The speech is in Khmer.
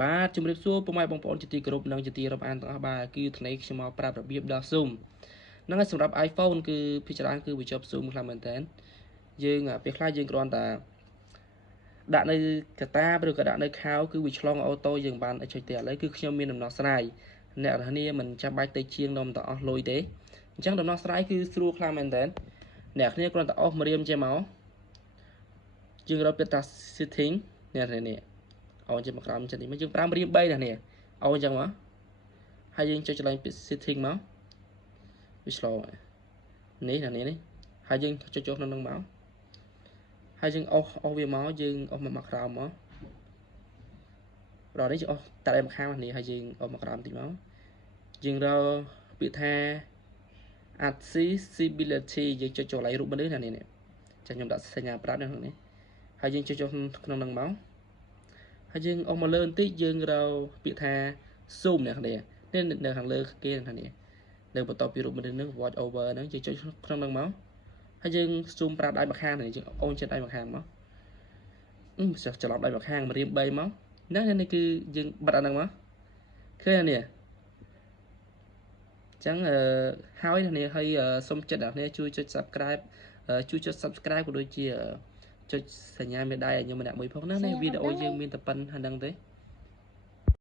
បាទជំរាបសួរពុកម៉ែបងប្អូនជាទីគោរពនិងជាទីរាប់អានទាំងអស់បាទគឺថ្ងៃនេះខ្ញុំមកប្រាប់របៀបដោះ Zoom ហ្នឹងហើយសម្រាប់ iPhone គឺភាគច្រើនគឺវាជាប់ Zoom ខ្លាំងមែនតើយើងពេលខ្លះយើងគ្រាន់តែដាក់នៅកតាឬក៏ដាក់នៅខោគឺវាឆ្លងអូតូយើងបានចុចទេឥឡូវគឺខ្ញុំមានដំណោះស្រាយអ្នកនរគ្នាមិនចាំបាច់ទៅជាងនំទៅអស់លុយទេអញ្ចឹងដំណោះស្រាយគឺស្រួលខ្លាំងមែនតើអ្នកគ្នាគ្រាន់តែអស់ម្រាមចេះមកយើងរកពាក្យថា setting អ្នកនេះអូនចេះមកក្រោមចិត្តនេះមកយើង5រៀម3ណានេះអូនអញ្ចឹងមកហើយយើងចុចឆ្លងពាក្យ setting មកវាឆ្លងនេះណានេះហើយយើងចុចចូលក្នុងនឹងមកហើយយើងអស់វាមកយើងអស់មកក្រោមមករកនេះយើងអស់តែម្ខាងនេះហើយយើងអស់មកក្រោមតិចមកយើងរកពាក្យថា accessibility យើងចុចចូលឲ្យរូបមនុស្សណានេះចាខ្ញុំដាក់សញ្ញាប្រាប់នេះហើយយើងចុចចូលក្នុងនឹងមកហើយយើងអស់មកលើបន្តិចយើងរកពាក្យថា zoom នេះនៅខាងលើគេនេះនៅបន្ទាប់ពីរូបមនុស្សនឹង watch over ហ្នឹងយើងចុចក្នុងនឹងមកហើយយើង zoom ប្រាប់ដៃម្ខាងនេះយើងអូនចិត្តដៃម្ខាងមកច្រឡំដៃម្ខាងរៀប3មកនេះគឺយើងបិទអាហ្នឹងមកឃើញនេះចឹងហើយនេះហើយសូមចិត្តអ្នកនេះជួយចុច subscribe ក៏ដូចជាចុចសញ្ញាមេដៃឲ្យខ្ញុំម្នាក់មួយផងណាវីដេអូយើងមានតែប៉ុណ្្នឹងទេ